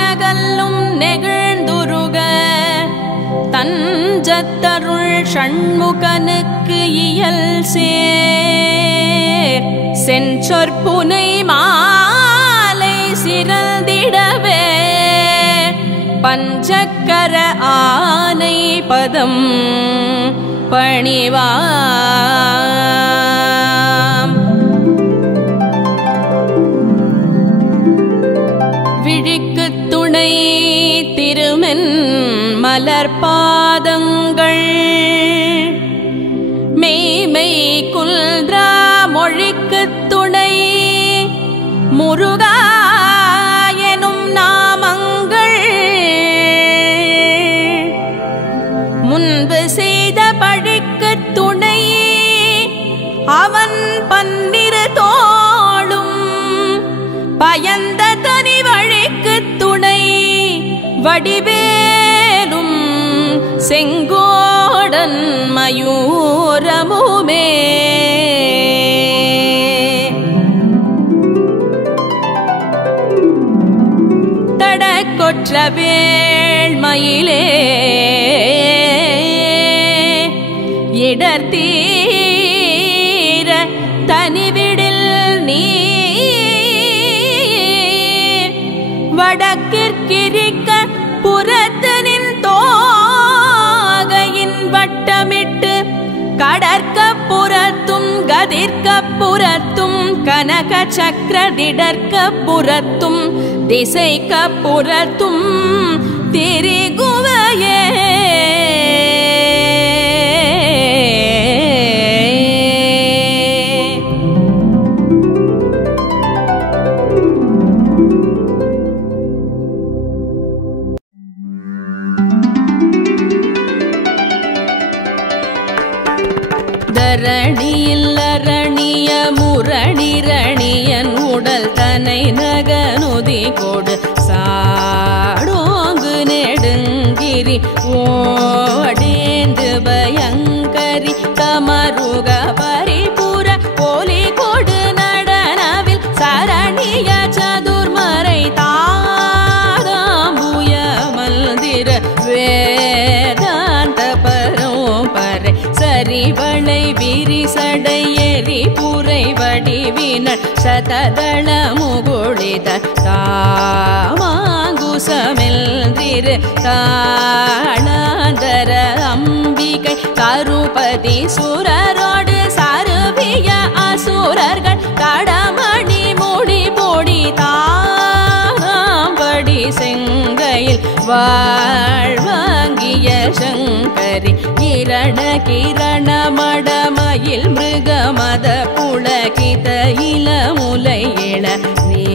கனகல்லும் நெகிழ்ந்துருக தஞ்சத்தருள் ஷண்முகனுக்கு இயல் சேர் செஞ்சொற்புனை மாலை சிறந்திடவே பஞ்சக்கர ஆனை பதம் பணிவாம். விழிக்குத் துணை திருமென் மலர்பாதங்கள் மெய்மை குல்ரா மொழிக்குத் துணை முருகா எனும் நாமங்கள் முன்பு செய்த பழிக்குத் துணை அவன் பன்னிரு தோளும் பயந்த தனி வழிக்குத் துணை வடிவேலும் செங்கோடன் மயூரமுமே தடக்கொற்ற வேள்மயிலே இடர்த்தீர தனிவிடில் நீ வடக்கிற்கிரிக்க புறத்தனின் தோகையின் வட்டமிட்டு கடற்க புறத்தும் கதிர்க்க புறத்தும் கனக சக்கரதிடற்க புறத்தும் திசைக்க புறத்தும் திரிகுவையே தரணியில் அரணிய முரணிரணியன் உடல் தனை நகனுதி கொடு சாடோங்கு நெடுங்கிரி ஓடேந்து பயங்கரி தமருக பரிபுர போலி கொடு நடனவில் சரணிய சதுர்மறை தாதாம்புய மல்திர வேதாந்த பரம்பரை சரிவளை விரிசடை எரி புரை வடிவினர் சததள முகுளித தாமாங்குசமெல்திரு தாளாந்தர அம்பிகை கருபதி சுரரோடு சருவிய அசுரர்கள் கடமணி மூடி பொடி தாம்படி செங்கையில் வாழ்வாங்கிய சங்கரி கிரண கிரண மடமயில் மிருகமத புலகித இளமுலை இள நீ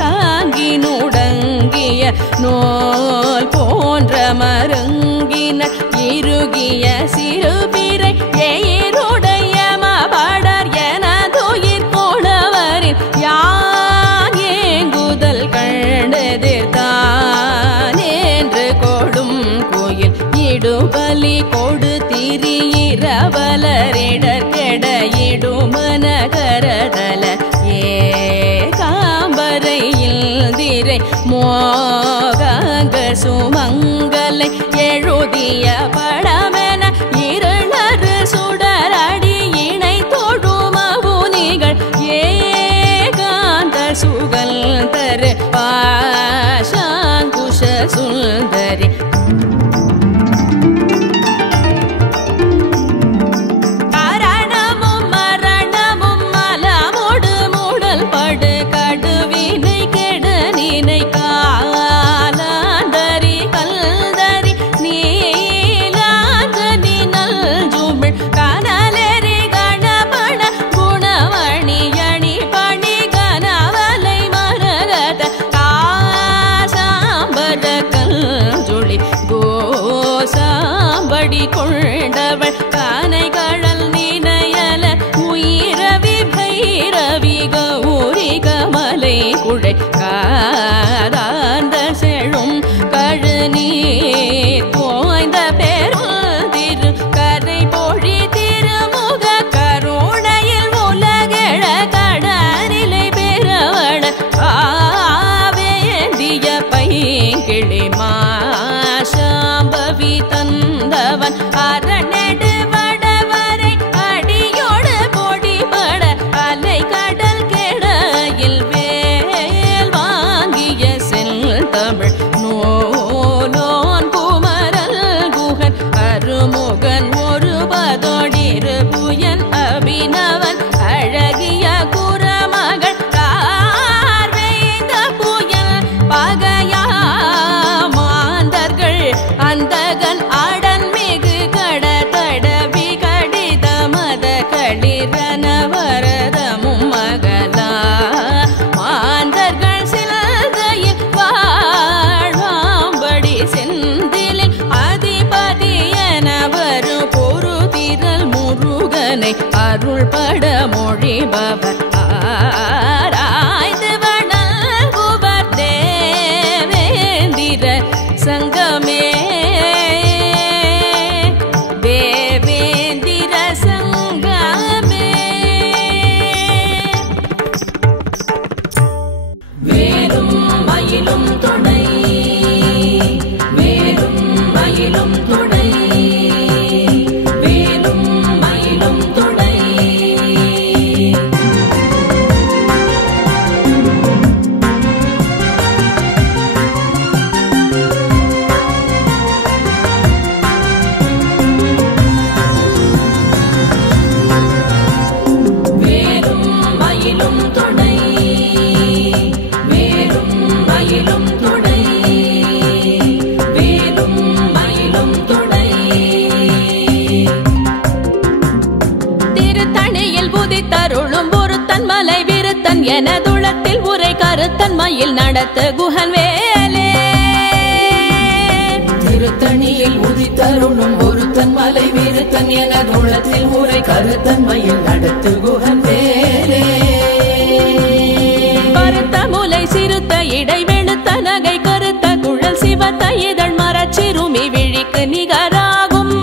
தாங்கி நுடங்கிய நோல் போன்ற மருங்கின இறுகிய சிறுபிறை எயிருடைய மபடர் எனதுயிர் போனவரின் யாங்குதல் கண்டதிர்தான் என்று கொடும் கோயில் இடுபலி கொடு திரியிரவலரிடர் கெட இடுமன கரதல ஏ காம்பரையில் திரை மோகாங்க சுமங்கலை எழுதிய படமென இருளறு சுடரடி இணை தொடுமவுனிகள் ஏகாந்த சுகல் தரு பாஷாங்குஷ சுந்தரி கொண்டவள் கானை கடல் நினையல உயிரவி பைரவி கௌரி கமலை அருள் பட மொழிபவர் ஆராய்ந்து வணங்குவர் தேவேந்திர சங்கமே தேவேந்திர சங்கமே வேலும் மயிலும் துணை வேலும் மயிலும் துணை வேலும் மயிலும் துணை வேலும் மயிலும் துணை வேலும் மயிலும் துணை வேலும் மயிலும் துணை திருத்தணியில் புதித்தருளும் ஒருத்தன் மலை விருத்தன் எனதுளத்தில் உரை கருத்தன் மயில் நடத்த குஹன் வேலே திருத்தணியில் உதித்தருளும் ஒருத்தன் மலை விருத்தன் எனதுளத்தில் உரை கருத்தன் மயில் நடத்து குஹன் வேலே கருத்த முலை சிறுத்த இடை வெளுத்த நகை கருத்த குழல் சிவத்த இதழ் மரச்சிறுமி விழிக்கு நிகராகும்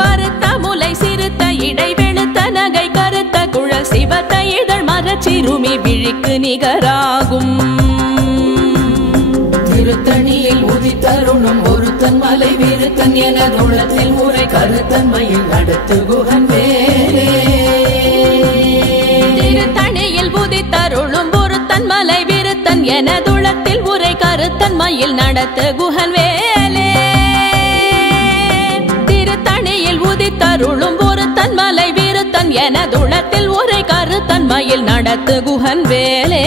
பருத்த முலை சிறுத்த இடை வெளுத்த நகை கருத்த குழல் சிவத்த இதழ் மரச்சிறுமி விழிக்கு நிகராகும் திருத்தணியில் உதித்தருளும் ஒருத்தன் மலை விருத்தன் எனதுளத்தில் உரை கருத்தன் மயில் நடத்து குஹன் வேலே திருத்தணியில் புதித்தருளும் ஒருத்தன் மலை விருத்தன் எனதுளத்தில் உரை கருத்தன் மயில் நடத்த குஹன் வேலே திருத்தணியில் உதித்தருளும் ஒருத்தன் மலை விருத்தன் எனதுளத்தில் உரை கருத்தன் மயில் நடத்து குஹன் வேலே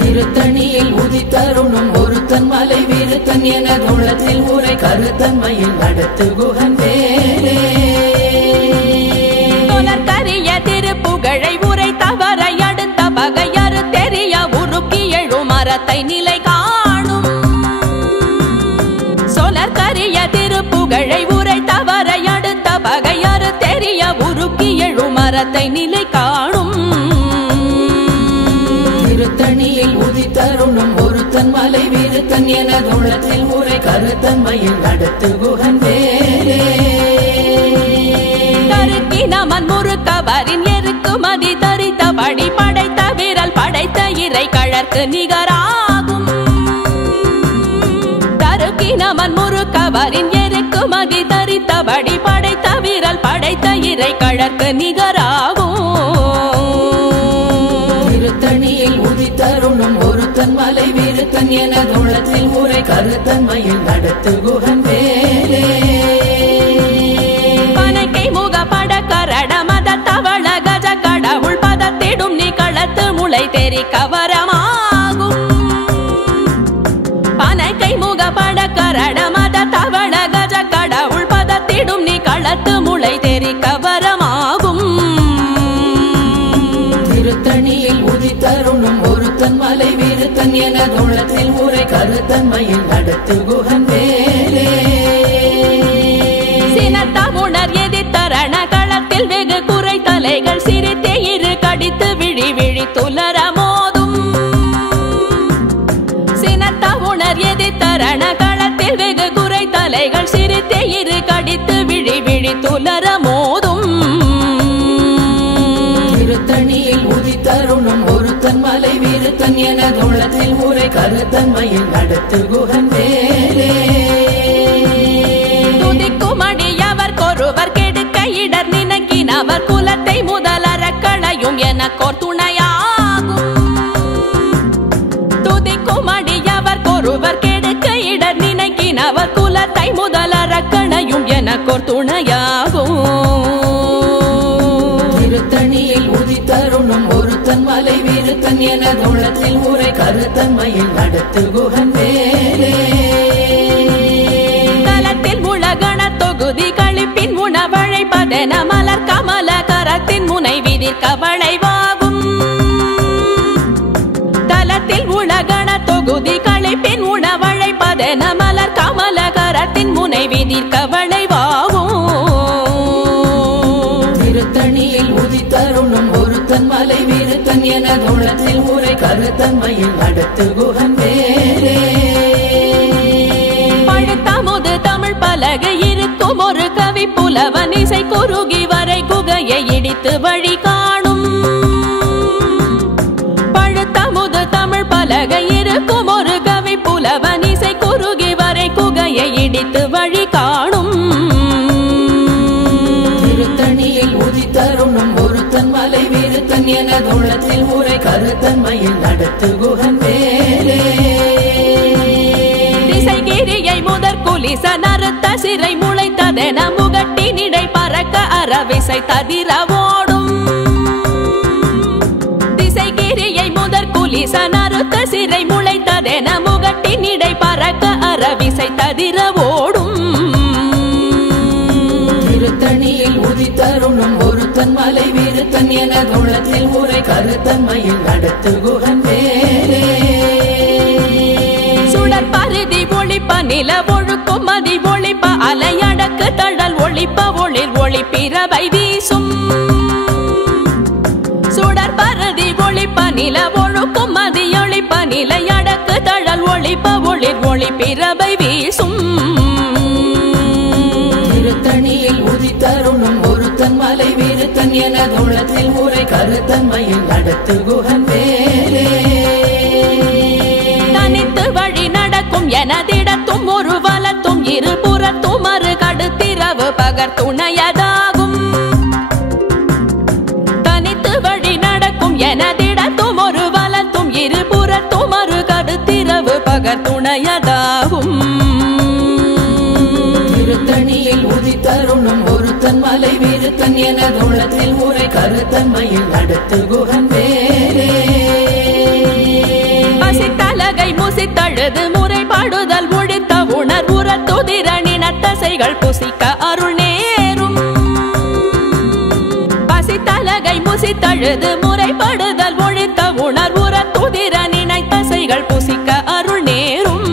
திருத்தணியில் உதித்தருளும் ஒருத்தன் மலை விருத்தன் எனதுளத்தில் உரை கருத்தன் மயில் நடத்து குஹன் வேலே கரிய திருப்புகழை உரை தவறை அடுத்த பகையறு தெரிய உருக்கி எழும் மரத்தை நிலை காணும் சொலற்கரிய திருப்புகழை உரை தவறை அடுத்த பகையறு தெரிய உருக்கி எழும் மரத்தை நிலை காணும் திருத்தணியில் உதித்தருளும் ஒருத்தன் மலை விருத்தன் எனதுளத்தில் உரை கருத்தன் மயில் நடத்து குஹன் வேலே நமன் முறுக்கவரின் எருக்கு மதி தரித்த படி படைத்த விரல் படைத்த இறை கழற்கு நிகராகும் தருக்கி நமன் முறுக்கவரின் எருக்கு மதி தரித்த படி படைத்த விரல் படைத்த இறை கழற்கு நிகராகும் திருத்தணியில் உதித்தருளும் ஒருத்தன் மலை விருத்தன் எனதுளத்தில் உரை கருத்தன் மயில் நடத்து குஹன் வேலே கரட மத தவள கஜ கடவுள் பதத்திடும் நீ களத்து முளை தெரி கவரமாகும் பனைக்கை முக பட கரட மத தவள கஜ கடவுள் பதத்திடும் நீ களத்து முளை தெரி கவரமாகும் திருத்தணியில் உதித்தருளும் ஒருத்தன் மலை விருத்தன் எனதுளத்தில் உரை கருத்தன் மயில் நடத்து குஹன் வேலே சினத்தமுணர் எதிர்த்தரண களத்தில் வெகு குறை தலைகள் சிரித்தே இரு கடித்து விழி விழி துலர மோதும் சினத்தமுணர் எதிர்த்தரண களத்தில் வெகு குறை தலைகள் சிரித்தே இரு கடித்து விழி விழி துலர மோதும் திருத்தணியில் உதித்தருளும் ஒருத்தன் மலை விருத்தன் எனதுளத்தில் உரை கருத்தன் மயில் நடத்து குஹன் வேலே துதிக்குமடியவர் கொருவர் கெடுக்க இடர் நினைக்கினவர் குலத்தை முதலறக்களையும் எனக்கோர் துணையாகும் துதிக்குமடியவர் கொருவர் கெடுக்க இடர் நினைக்கினவர் குலத்தை முதலறக்களையும் எனக்கோர் துணையாகும் திருத்தணியில் உதித்தருளும் ஒருத்தன் மலை விருத்தன் எனதுளத்தில் உரை கருத்தன் மயில் நடத்து குஹன் வேலே தலத்தில் உலகண தொகுதி கழிப்பின் உணவழைப்பதென மலர் கமல கரத்தின் முனை விதிர்க்க வளைவாகும் தலத்தில் உலகண தொகுதி கழிப்பின் உணவழைப்பதென மலர் கமல கரத்தின் முனை விதிர்க்க வளைவாகும் ஒருத்தன் மலை விருத்தன் என தோளத்தில் உரை கருத்தன்மையில் நடத்து குகன் வேலே பழுத்தமுது தமிழ் பலகை இருக்கும் ஒரு கவி புலவன் இசை குறுகி வரை குகையை இடித்து வழி காணும் பழுத்தமுது தமிழ் பலகை இருக்கும் ஒரு கவி புலவன் இசை குறுகி வரை குகையை இடித்து வழி காணும் திருத்தணியில் உதித்தருணும் ஒருத்தன் மலை விருத்தன் என தோளத்தில் உரை கருத்தன்மையில் நடத்து குகன் வேலே திசைகிரியை முதற் குலிச நறுத்த சிறை முளைத்ததென முகட்டினிடை பறக்க அறவிசை ததிர ஓடும் திசைகிரியை முதற் குலிச நறுத்த சிறை முளைத்ததென முகட்டினிடை பறக்க அறவிசை ததிர ஓடும் திருத்தணியில் உதித்தருணும் ஒருத்தன் மலை விருத்தன் என தோளத்தில் உரை கருத்தன்மையில் நடத்து குகன் வேலே சுடர் பருதி ஒளிப்ப நில ஒழுக்கும் மதி ஒளிப்ப அலையடக்கு தழல் ஒளிப்ப ஒளிர் ஒளிப்பிரவை வீசும் சுடர் பருதி ஒளிப்ப நில ஒழுக்கும் மதி ஒளிப்ப நிலையடக்கு தழல் ஒளிப்ப ஒளிர் ஒளிப்பிரவை வீசும் திருத்தணியில் உதித்தருணும் ஒருத்தன் மலை விருத்தன் என தோளத்தில் உரை கருத்தன்மையில் நடத்து குகன் வேலே தனித்து வழி நடக்கும் எனதிடத்தும் ஒரு வலத்தும் இருபுறத்தும் மறு கடுத்திரவு பகர் துணையதாகும் தனித்து வழி நடக்கும் எனதிடத்தும் ஒரு வலத்தும் இருபுறத்தும் மறு கடுத்திரவு பகர் துணையதாகும் திருத்தணியில் உதித்தருணும் ஒருத்தன் மலை விருத்தன் என தோளத்தில் உரை கருத்தன்மையில் நடத்து குகன் வேலே பசித்தலகை முசித்தழுது முறைப்பாடுதல் ஒழித்த உணர்வுற துதிரணினத்தசைகள் புசிக்க அருள் நேரும் பசித்தலகை முசித்தழுது முறைப்படுதல் ஒழித்த உணர்வுற துதிரணினத்தசைகள் புசிக்க அருள் நேரும்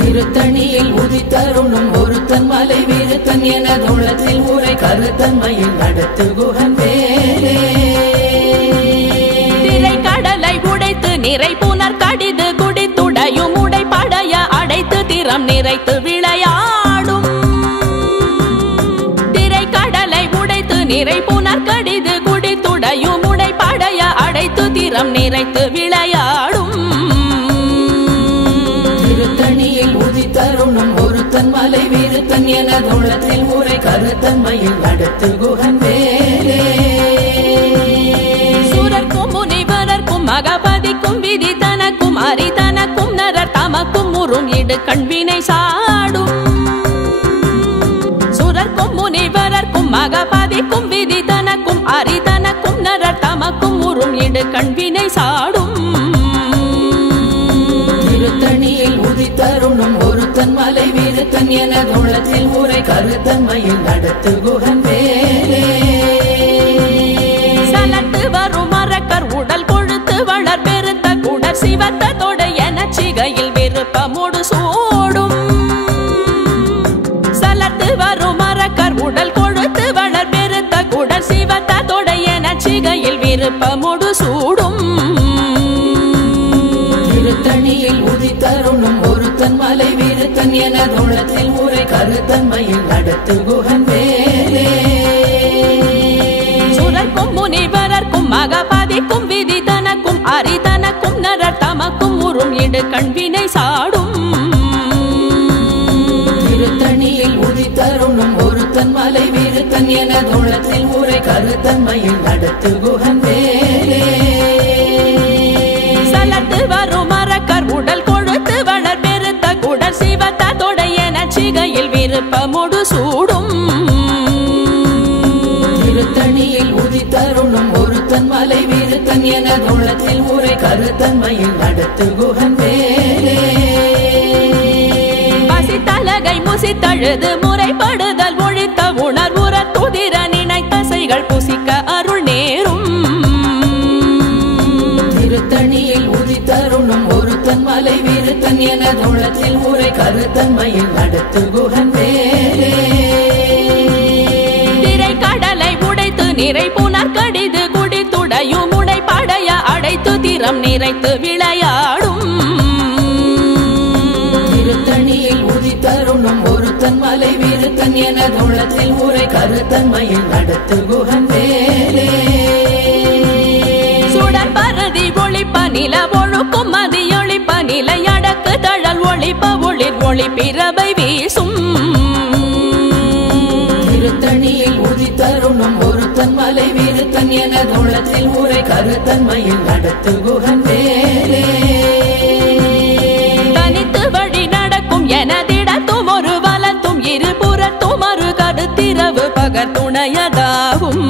திருத்தணியில் உதித்தருணும் ஒருத்தன் மலை விருத்தன் என தோளத்தில் உரை கருத்தன்மையில் நடத்து குகன் வேலே திரை கடலை உடைத்து நிறை புனர் கடிது குடித்துடையும் உடைப்படைய அடைத்து திறம் நிறைத்து விளையாடும் திரை கடலை உடைத்து நிறை புனர் கடிது குடித்துடையும் உடைப்படைய அடைத்து திறம் நிறைத்து விளையாடும் திருத்தணியில் உதித்தருணும் ஒருத்தன் மலை விருத்தன் என தோளத்தில் உரை கருத்தன்மையில் நடத்து குகன் வேலே சூரர்க்கும் முனிவரர்க்கும் மகபதிக்கும் விதி தனக்கும் அரி தனக்கும் நரர் தமக்கும் முறும் இடு கண்வினை சாடும் சூரர்க்கும் முனிவரர்க்கும் மகபதிக்கும் விதி தனக்கும் அரி தனக்கும் நரர் தமக்கும் முறும் இடு கண்வினை சாடும் திருத்தணியில் உதித்தருணும் ஒருத்தன் மலை விருத்தன் என தோளத்தில் உரை கருத்தன்மையில் நடத்து குகன் வேலே சலத்து வரும் மரக்கர் உடல் கொழுத்து வளர் பெருத்த குடர் சிவத்த தொடை என சிகையில் விருப்பமோடு சூடும் சலத்து வரும் மரக்கர் உடல் கொழுத்து வளர் பெருத்த குடர் சிவத்த தொடை என சிகையில் விருப்பமோடு சூடும் திருத்தணியில் உதித்தருணும் ஒருத்தன் மலை விருத்தன் என தோளத்தில் உரை கருத்தன்மையில் நடத்து குகன் வேலே சுரர்க்கும் முனிவரர்க்கும் மகபதிக்கும் விதி தனக்கும் அரி தனக்கும் நரர் தமக்கும் முறும் இடு கண்வினை சாடும் திருத்தணியில் உதித்தருணும் ஒருத்தன் மலை விருத்தன் என தோளத்தில் உரை கருத்தன்மையில் நடத்து குகன் வேலே சலத்து வரும் மரக்கர் உடல் கொழுத்து வளர் பெருத்த குடர் சிவத்த தொடை என சிகையில் விருப்பமோடு சூடும் திருத்தணியில் உதித்தருணும் ஒருத்தன் மலை விருத்தன் என தோளத்தில் உரை கருத்தன்மையில் நடத்து குகன் வேலே பசித்தலகை முசித்தழுது முறைப்படுதல் ஒழித்த உணர்வுற துதிர நினைத்தசைகள் புசிக்க அருள் நேரும் திருத்தணியில் உதித்தருணும் ஒருத்தன் மலை விருத்தன் என தோளத்தில் உரை கருத்தன்மையில் நடத்து குகன் வேலே திரை கடலை உடைத்து நிறை புனர் கடிது குடி துடையும் உடை படைய அடைத்து திறம் நிறைத்து விளையாடும் திருத்தணியில் உதித்தருணும் ஒருத்தன் மலை விருத்தன் என உள்ளத்தில் உரை கருத்தன்மையில் நடத்து குகன் வேலே சுடர் பரதி ஒளிப்ப நில ஒழுக்கும் மதியொளிப்ப நிலை அடக்கு தழல் ஒளிப்ப ஒளிர் ஒளி பிறவை வீசும் திருத்தணியில் உதித்தருணும் ஒருத்தன் மலை விருத்தன் என உள்ளத்தில் உரை கருத்தன்மையில் நடத்து குகன் வேலே தனித்து வழி நடக்கும் எனதிடத்தும் ஒரு வலத்தும் இரு புறத்தும் ஒரு கருத்திரவு பகர் துணையதாகும்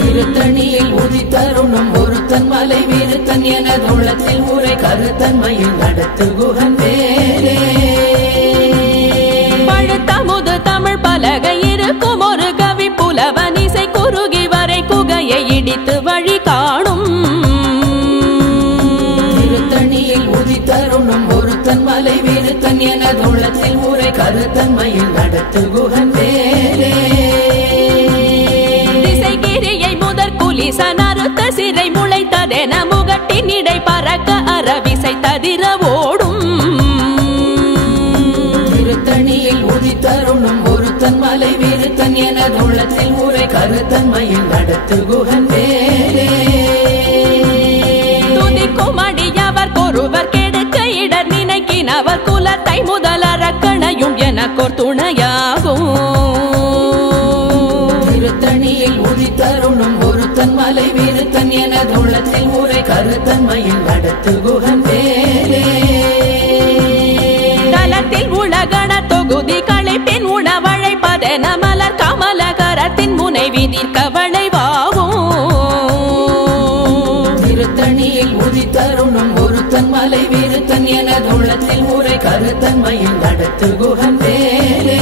திருத்தணியில் உதித்தருணும் ஒருத்தன் மலை விருத்தன் என உள்ளத்தில் உரை கருத்தன்மையில் நடத்து குகன் வேலே பழுத்தமுது தமிழ் பலகை இருக்கும் ஒரு கவி புலவன் இசை குறுகி வரை குகையை இடித்து வழி காணும் திருத்தணியில் உதித்தருணும் ஒருத்தன் மலை விருத்தன் என உள்ளத்தில் உரை கருத்தன்மையில் நடத்து குகன் வேலே திசைகிரியை முதற் குலிசன் அறுத்த சிறை முளைத்ததென முகட்டின் இடை பறக்க அறவிசை ததிர ஓடும் திருத்தணியில் உதித்தருணும் ஒருத்தன் மலை விருத்தன் என உள்ளத்தில் உரை கருத்தன்மையில் நடத்து குகன் வேலே துதிக்கும் அடியவர் கொருவர் கெடுக்க இடர் நினைக்கினவர் குலத்தை முதல் அரக்கணையும் எனக்கோர் துணையாகும் திருத்தணியில் உதித்தருணும் ஒருத்தன் மலை விருத்தன் என உள்ளத்தில் உரை கருத்தன்மையில் நடத்து குகன் வேலே தலத்தில் உலகண தொகுதி களைப்பின் உணவழைப்பதென மலர் கமலகரத்தின் முனை விதிர்க்க வளைவாகும் திருத்தணியில் உதித்தருணும் ஒருத்தன் மலை விருத்தன் என உள்ளத்தில் உரை கருத்தன்மையில் நடத்து குகன் வேலே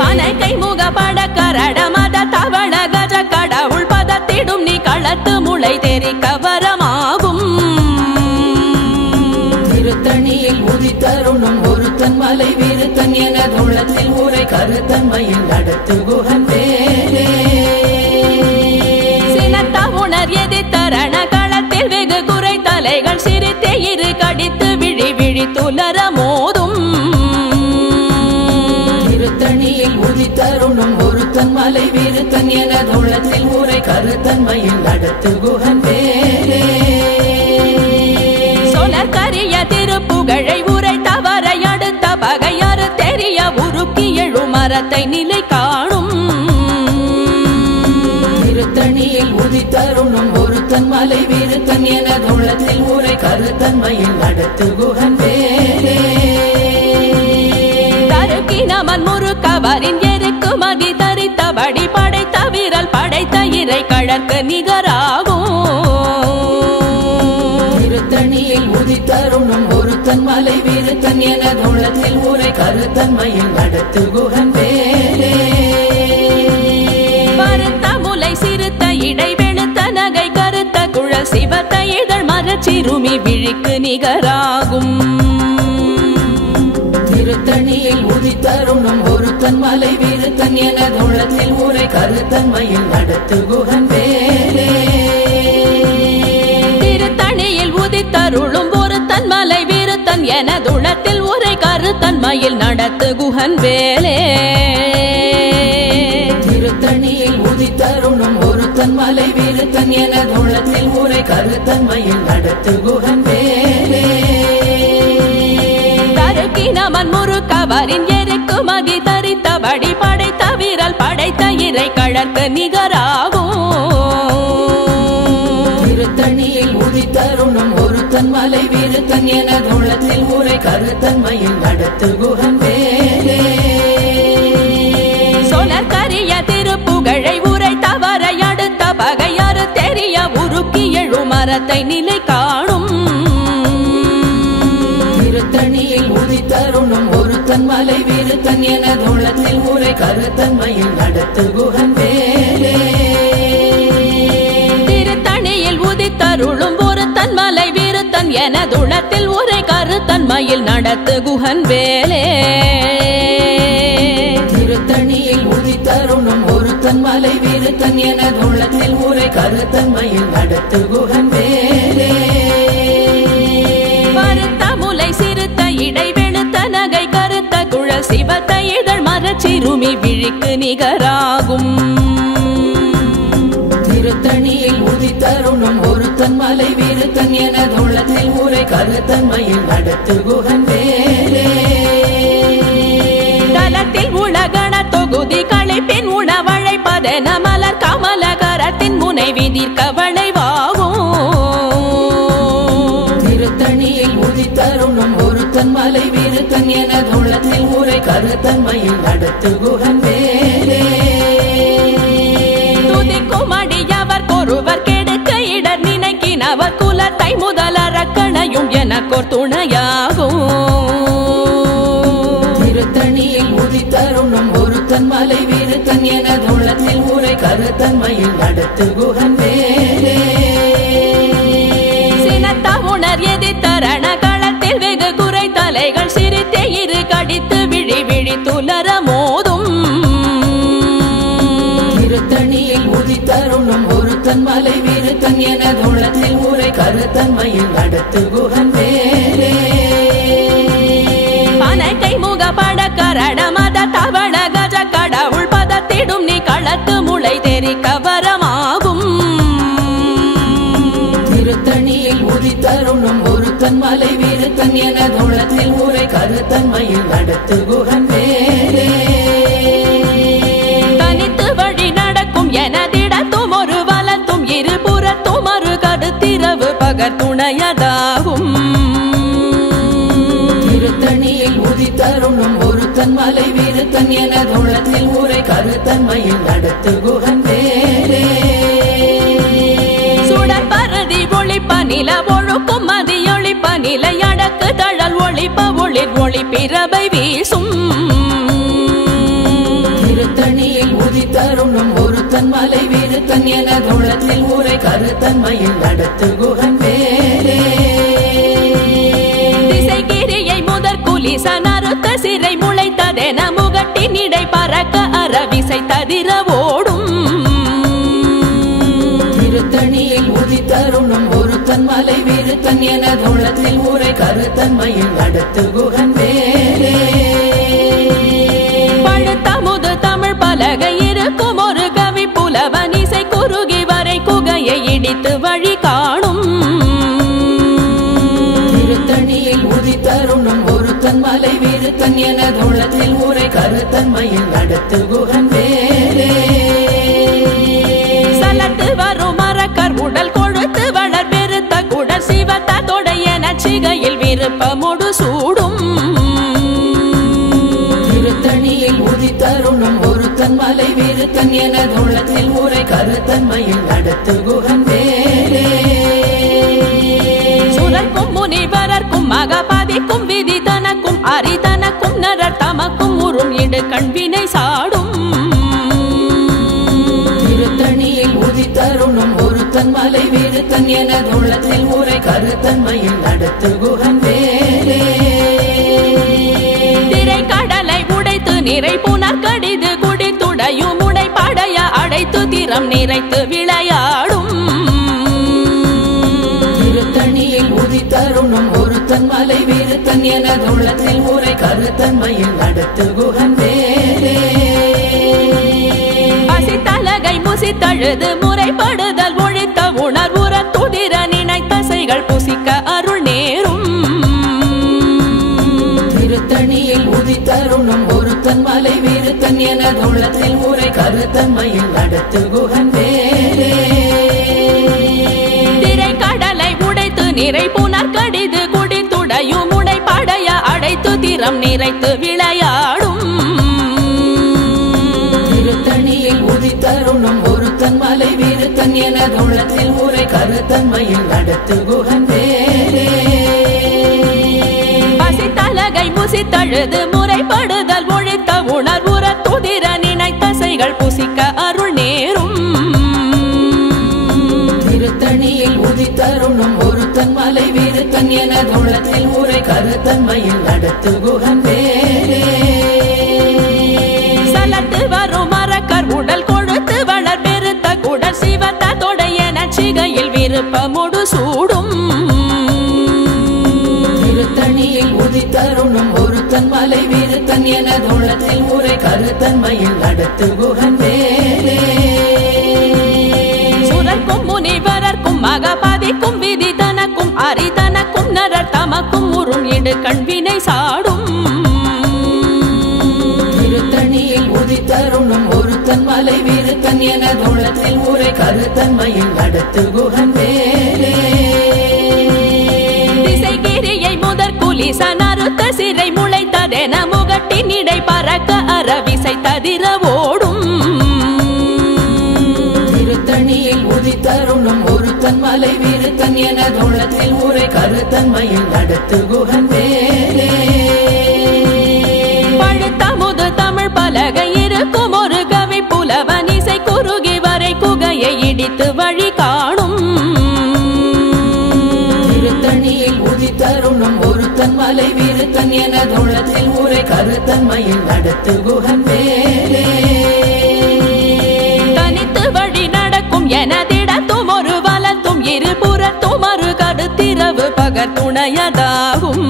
பனைக்கை முகப்பட கரட மத தவள கஜ கடவுள் பதத்திடும் நீ களத்து முளை தெரிக்க வரமாகும் திருத்தணியில் உதித்தருணும் ஒருத்தன் மலை விருத்தன் என உள்ளத்தில் உரை கருத்தன்மையில் நடத்து குகன் வேலே சினத்த உணர் எதிர்த்தரண களத்தில் வெகு குறை தலைகள் சிரித்தே இரு கடித்து விழி விழி துலர மோதும் திருத்தணியில் உதித்தருணும் ஒருத்தன் மலை விருத்தன் என உள்ளத்தில் உரை கருத்தன்மையில் நடத்து குகன் வேலே சொலர் கரிய திருப்புகழை உரை தவறை அடுத்த பகையாறு தெரிய உருக்கி எழு மரத்தை நிலை காணும் திருத்தணியில் உதித்தருணும் ஒருத்தன் மலை விருத்தன் என உள்ளத்தில் உரை கருத்தன்மையில் நடத்து குகன் வேலே தருக்கினமன் முறுக்கவரின் எருக்கு மதி தரித்தபடி படைத்த வீரல் படைத்த இறை கழற்கு நிகராகும் திருத்தணியில் உதித்தருணும் ஒருத்தன் மலை விருத்தன் என உள்ளத்தில் உரை கருத்தன்மையில் நடத்து குகன் வேலே பருத்த முலை சிறுத்த இடை வெளுத்த நகை கருத்த குழல் சிவத்த இதழ் மரச்சிறுமி விழிக்கு நிகராகும் திருத்தணியில் உதித்தருணும் ஒருத்தன் மலை விருத்தன் என உள்ளத்தில் உரை கருத்தன்மையில் நடத்து குகன் வேலே திருத்தணியில் உதித்தருளும் ஒருத்தன் மலை விருத்தன் என துளத்தில் உரை கருத்தன்மையில் நடத்து குகன் வேலே திருத்தணியில் உதித்தருணும் ஒருத்தன் மலை விருத்தன் என உள்ளத்தில் உரை கருத்தன்மையில் நடத்து குகன் வேலே தருக்கினமன் முறுக்கவரின் எருக்கு மதி தரித்தபடி படைத்த வீரல் படைத்த இறை கழற்கு நிகராகும் திருத்தணியில் உதித்தருணும் ஒருத்தன் மலை விருத்தன் என உள்ளத்தில் உரை கருத்தன்மையில் நடத்து குகன் வேலே சொலர் கரிய திருப்புகழை உரை தவறை அடுத்த பகையாறு தெரிய உருக்கி எழு மரத்தை நிலை காணும் திருத்தணியில் உதித்தருணும் ஒருத்தன் மலை விருத்தன் என உள்ளத்தில் உரை கருத்தன்மையில் நடத்து குகன் வேலே திருத்தணியில் உதித்தருளும் ஒருத்தன் மலை விருத்தன் என துளத்தில் உரை கருத்தன்மையில் நடத்து குகன் வேலே திருத்தணியில் உதித்தருணும் ஒருத்தன் மலை விருத்தன் எனது உள்ளத்தில் ஊரை கருத்தன்மையில் நடத்து குகன் வேலே பருத்த முலை சிறுத்த இடை வெளுத்த நகை கருத்த குழல் சிவத்த இதழ் மரச்சிறுமி விழிக்கு நிகராகும் திருத்தணியில் உதித்தருணும் ஒருத்தன் மலை விருத்தன் எனது உள்ளத்தில் ஊரை கருத்தன்மையில் நடத்து குகன் வேலே தலத்தில் உலகண தொகுதி களைப்பின் உணவழைப்பதென மலர் கமல கரத்தின் முனை விதிர்க்க வளைவாகும் திருத்தணியில் உதித்தருணும் ஒருத்தன் மலை விருத்தன் எனது உள்ளத்தில் ஊரை கருத்தன்மையில் நடத்து குகன் வேலே துதிக்கும் அடியவர் கொருவர் கெடுக்க இடர் நினைக்கினவர் குலத்தை முதலறக்கணையும் எனக்கோர் துணையாகும் திருத்தணியில் உதித்தருணும் ஒருத்தன் மலை விருத்தன் எனது உள்ளத்தில் ஊரை கருத்தன்மையில் நடத்து குகன் வேலே சினத்த உணர் எதிர்த்தரண களத்தில் வெகு குறை தலைகள் சிரித்தே இரு கடித்து விழி விழி துலர மோதும் திருத்தணியில் உதித்தருணும் ஒருத்தன் மலை விருத்தன் எனது உள்ளத்தில் ஊரை கருத்தன்மையில் நடத்து குகன் வேலே பனக்கை முகப்பட கரண மத தவள கஜ கடவுள் பதத்திடும் நீ களத்து முளை தெரி கவரமாகும் திருத்தணியில் உதித்தருணும் ஒருத்தன் மலை விருத்தன் எனது உள்ளத்தில் ஊரை கருத்தன்மையில் நடத்து குகன் வேலே தனித்து வழி நடக்கும் எனதிடத்தும் ஒரு வலத்தும் இருபுறத்தும் ஒரு கருத்திரவு பகர் துணையதாகும் திருத்தணியில் உதித்தருணும் ஒருத்தன் மலை விருத்தன் எனது உள்ளத்தில் ஊரை கருத்தன்மையில் நடத்து குகன் வேலே சுடர் பரதி ஒளிப்ப நில ஒழுக்கும் மதியொளிப்ப நிலை அடக்கு தழல் ஒளிப்ப ஒளிர் ஒளி பிறவை வீசும் திருத்தணியில் உதித்தருணும் ஒருத்தன் மலை விருத்தன் எனது உள்ளத்தில் ஊரை கருத்தன்மையில் நடத்து குகன் வேலே திசைகிரியை முதற் குலிச நறுத்த சிறை முளைத்ததென முகட்டின் இடை பறக்க அறவிசை ததிர ஓடும் திருத்தணியில் உதித்தருணும் ஒருத்தன் மலை விருத்தன் எனது உள்ளத்தில் ஊரை கருத்தன்மையில் நடத்து குகன் வேலே பழுத்த முது தமிழ் பலகை இருக்கும் ஒரு கவி புலவன் இசை குறுகி வரை குகையை இடித்து வழி காணும் திருத்தணியில் உதித்தருணும் ஒருத்தன் மலை விருத்தன் எனது உள்ளத்தில் ஊரை கருத்தன்மையில் நடத்து குகன் வேலே சலத்து வரும் மரக்கர் உடல் கொழுத்து வளர் பெருத்த குடர் சிவத்த தொடையன சிகையில் விருப்பமொடு சூடும் திருத்தணியில் உதித்தருணும் ஒருத்தன் மலை விருத்தன் எனது உள்ளத்தில் ஊரை கருத்தன்மையில் நடத்து குகன் வேலே சுரர்க்கும் முனிவரர்க்கும் மகபதிக்கும் விதி தனக்கும் அரிதனக்கும் நரர் தமக்கும் உறும் இடு கண்வினை சாடும் திருத்தணியில் உதித்தருணும் ஒருத்தன் மலை விருத்தன் எனது உள்ளத்தில் ஊரை கருத்தன்மையில் நடத்து குகன் வேலே திரை கடலை உடைத்து நிறை புனர் கடிது குடித்துடையும் உடை படைய அடைத்து திறம் நிறைத்து விளையாடும் திருத்தணியில் உதித்தருணும் ஒருத்தன் மலை விருத்தன் எனது உள்ளத்தில் ஊரை கருத்தன்மையில் நடத்து குகன் வேலே பசித்தலகை முசித்தழுது முறைப்படுதல் ஒழித்த உணர்வுற துதிர நினைத்தசைகள் புசிக்க அருள் நேரும் திருத்தணியில் உதித்தருணும் ஒருத்தன் மலை விருத்தன் எனது உள்ளத்தில் ஊரை கருத்தன்மையில் நடத்து குகன் வேலே திரை கடலை உடைத்து நிறை புனர் கடிது குடித்துடையும் உடை படைய அடைத்து திறம் நிறைத்து விளையாடும் திருத்தணியில் உதித்தருணும் ஒருத்தன் மலை விருத்தன் எனது உள்ளத்தில் ஊரை கருத்தன்மையில் நடத்து குகன் வேலே பசித்தலகை முசித்தழுது முறைப்படுதல் ஒழித்த உணர்வுற துதிர நினைத்தசைகள் புசிக்க அருள் நேரும் திருத்தணியில் உதித்தருணும் ஒருத்தன் மலை விருத்தன் எனது உள்ளத்தில் ஊரை கருத்தன்மையில் நடத்து குகன் வேலே சலத்து வரும் மரக்கர் உடல் கொழுத்து சூடும் திருத்தணியில் உதித்தருளும் ஒருத்தன் மலை விருத்தன் எனது உள்ளத்தில் உரை கருத்தன்மையில் நடத்து குகன் வேலே சுரர்க்கும் முனிவரர்க்கும் மகபதிக்கும் விதி தனக்கும் அரிதனக்கும் நரர் தமக்கும் உருள் இடு கண்வினை சாடும் திருத்தணியில் உதித்தருளும் ஒருத்தன் மலை விருத்தன் எனது உள்ளத்தில் உரை கருத்தன்மையில் நடத்து குகன் வேலே திசைகிரியை முதற் குலிசன் அறுத்த சிறை முளைத்ததென முகட்டின் இடை பறக்க அறவிசை ததிர ஓடும் திருத்தணியில் உதித்தருளும் ஒருத்தன் மலை விருத்தன் எனது உள்ளத்தில் உரை கருத்தன்மையில் நடத்து குகன் வேலே பழுத்தமுது தமிழ் பலகை இருக்கும் ஒரு கவி புலவன் இசை குறுகி வரை குகையை இடித்து வழி காணும் திருத்தணியில் உதித்தருளும் ஒருத்தன் மலை விருத்தன் எனது உள்ளத்தில் உரை கருத்தன்மையில் நடத்து குகன் வேலே தனித்து வழி நடக்கும் எனதிடத்தும் ஒரு வலத்தும் இருபுறத்தும் மறு கருத்திரவு பகர் துணையதாகும்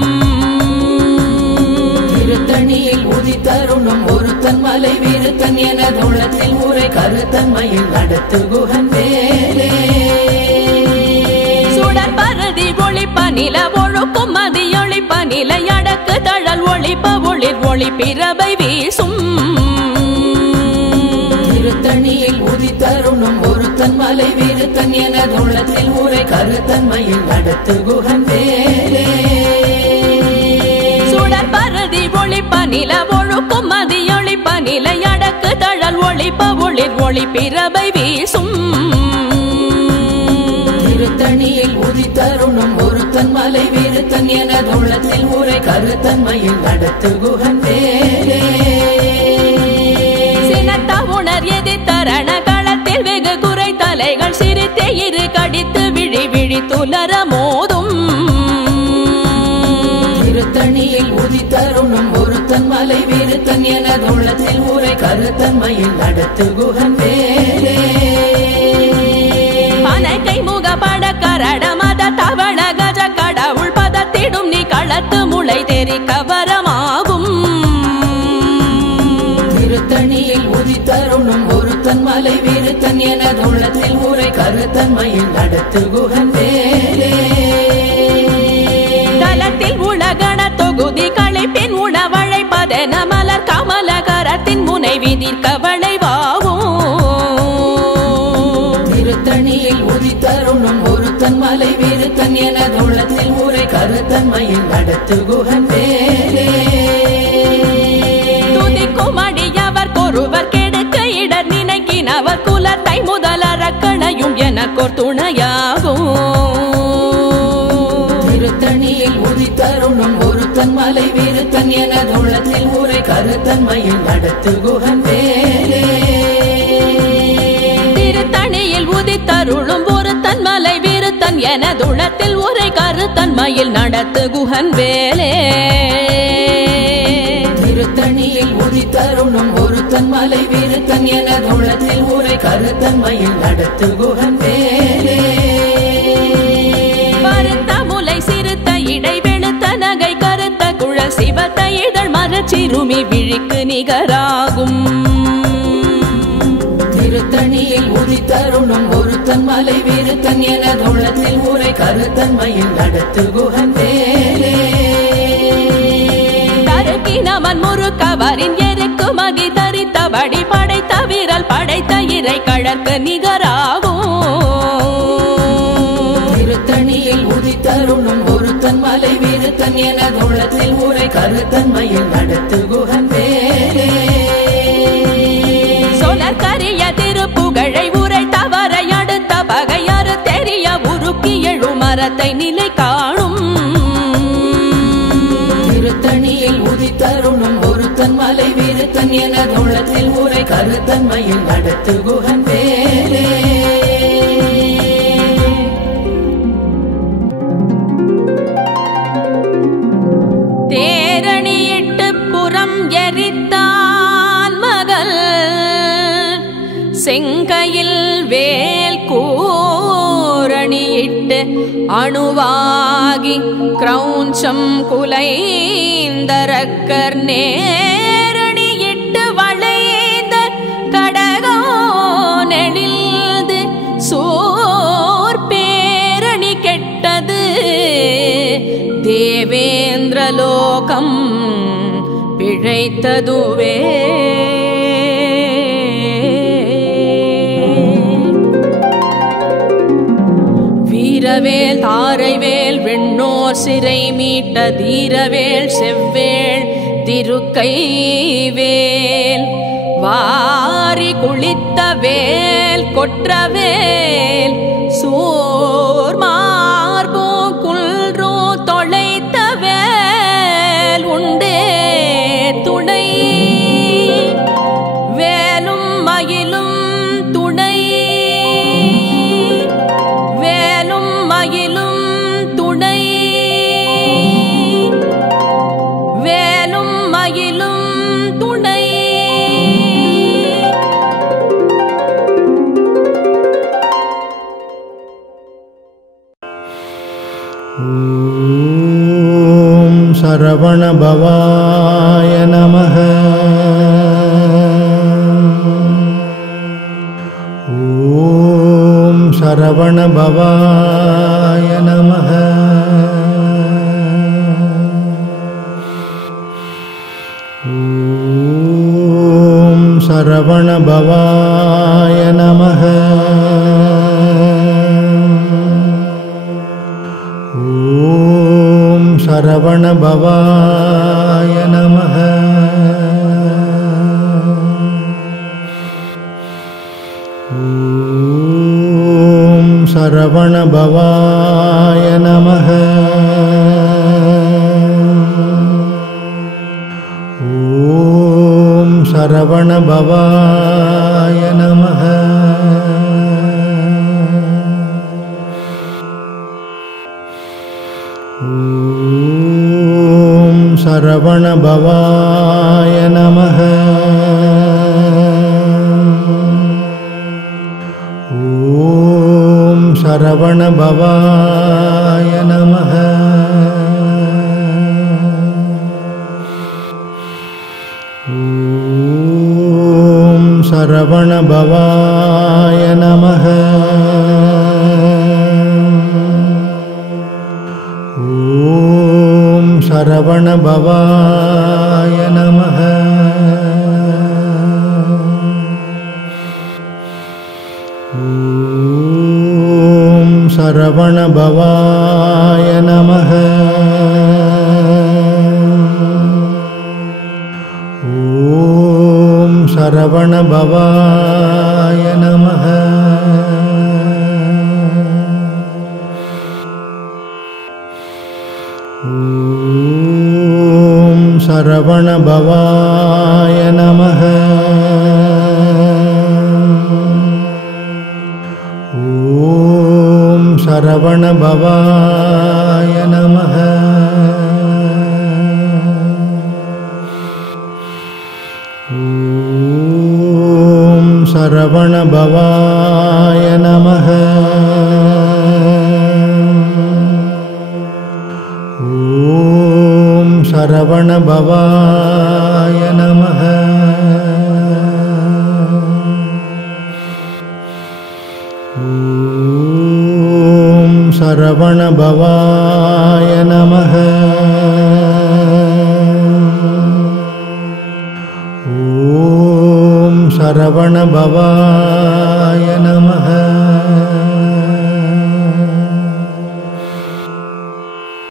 திருத்தணியில் உதித்தருளும் ஒருத்தன் மலை விருத்தன் எனது உள்ளத்தில் உரை கருத்தன்மையில் நடத்து குகன் வேலே சுடர் பரதி ஒளிப்ப நில ஒழுக்கும் மதியொளிப்ப நிலை அடக்கு தழல் ஒளிப்ப ஒளிர் ஒளி பிறவை வீசும் திருத்தணியில் உதித்தருளும் ஒருத்தன் மலை விருத்தன் எனது உள்ளத்தில் உரை கருத்தன்மையில் நடத்து குகன் வேலே சுடர் பரதி ஒளிப்ப நில ஒழுக்கும் மதியொளிப்ப நிலை அடக்கு தழல் ஒளிப்ப ஒளிர் ஒளி பிறவை வீசும் திருத்தணியில் உதித்தருளும் ஒருத்தன் மலை விருத்தன் எனது உள்ளத்தில் உரை கருத்தன்மையில் நடத்து குகன் வேலே சினத்த உணர் எதிர்த்தரண களத்தில் வெகு குறை தலைகள் சிரித்தே இரு கடித்து விழி விழி துலர மோதும் திருத்தணியில் உதித்தருளும் ஒருத்தன் மலை விருத்தன் எனது உள்ளத்தில் உரை கருத்தன்மையில் நடத்து குகன் வேலே பனகை முகப்பட கரட மத தவள கஜ கடவுள் பதத்திடும் நீ களத்து முளை தெரி கவரமாகும் திருத்தணியில் உதித்தருளும் ஒருத்தன் மலை விருத்தன் எனது உள்ளத்தில் உரை கருத்தன்மையில் நடத்து குகன் வேலே தலத்தில் உலகண தொகுதி களைப்பின் உணவழைப்பதென மலர் கமலகரத்தின் முனை விதிர் கவளைவாகும் திருத்தணியில் உதித்தருளும் ஒருத்தன் மலை விருத்தன் எனது உள்ளத்தில் உரை கருத்தன்மையில் நடத்து குகன் வேலே துதிக்கும் அடியவர் கொருவர் கெடுக்க இடர் நினைக்கினவர் குலத்தை முதலறக்கணையும் எனக்கோர் துணையாகும் திருத்தணியில் உதித்தருளும் ஒருத்தன் மலை விருத்தன் எனது உள்ளத்தில் உரை கருத்தன்மையில் நடத்து குகன் வேலே திருத்தணியில் உதித்தருளும் ஒருத்தன் மலை விருத்தன் எனதுளத்தில் உரை கருத்தன்மையில் நடத்து குகன் வேலே திருத்தணியில் உதித்தருளும் ஒருத்தன் மலை விருத்தன் எனது உள்ளத்தில் உரை கருத்தன்மையில் நடத்து குகன் வேலே பருத்த முலை சிறுத்த இடை வெளுத்த நகை கருத்த குழல் சிவத்த இதழ் மரச்சிறுமி விழிக்கு நிகராகும் திருத்தணியில் உதித்தருளும் ஒருத்தன் மலை விருத்தன் எனது உள்ளத்தில் உரை கருத்தன்மையில் நடத்து குகன் வேலே தருக்கினமன் முறுக்கவரின் எருக்கு மகி தரித்தபடி படைத்த விரல் படைத்த இறை கழற்கு நிகராகும் திருத்தணியில் உதித்தருளும் ஒருத்தன் மலை விருத்தன் எனது உள்ளத்தில் உரை கருத்தன்மையில் நடத்து குகன் வேலே சொலர் கரிய திருப்புகழை உரை தவறை அடுத்த பகையாறு தெரிய உருக்கி எழு மரத்தை நிலை காணும் திருத்தணியில் உதித்தருளும் ஒருத்தன் மலை விருத்தன் எனது உள்ளத்தில் உரை கருத்தன்மையில் நடத்து குகன் வேலே தேரணியிட்டு புறம் எரித்தான் மகள் செங்கையில் வேல் கூரணி அணியிட்டு அணுவாகி கிரௌஞ்சம் குலைந்தரக்கர் நேரணியிட்டு வளைந்த கடகோ நெளிந்து சோர் பேரணி கெட்டது தேவேந்திரலோகம் பிழைத்ததுவே. வீரவேல் தாரைவேல் வெண்ணோர் சிறை மீட்ட தீரவேல் செவ்வேள் திருக்கைவேல் வாரி குளித்த வேல் கொற்றவேல் சோர் மார்போ குல்ரோ தொலைத்த வேல் உண்டே துணை வேலும் மயிலும் துணை வேலும் மயிலும் துணை வேலும் மயிலும் துணை. ஓம் சரவண பவாய நமஹ. ஓம் சரவண பவாய நமஹ. ஓம் சரவண பவாய நமஹ. ஓம் சரவண பவாய நமஹ. ஓம் சரவண பவாய நமஹ. ஓம் சரவண பவாய நமஹ. ஓம் சரவண பவாய நமஹ. ஓம் சரவண பவாய நமஹ. ஓம் சரவண பவாய நமஹ. ஓம் சரவண பவாய நமஹ. ஓம் சரவண பவாய நமஹ. ஓம் சரவண பவாய நமஹ. ஓம் சரவண பவாய நமஹ. ஓம் சரவண பவாய நமஹ. ஓம் சரவண பவாய நமஹ. ஓம் சரவண பவாய நமஹ. ஓம் சரவண பவாய நமஹ. ஓம் சரவண பவாய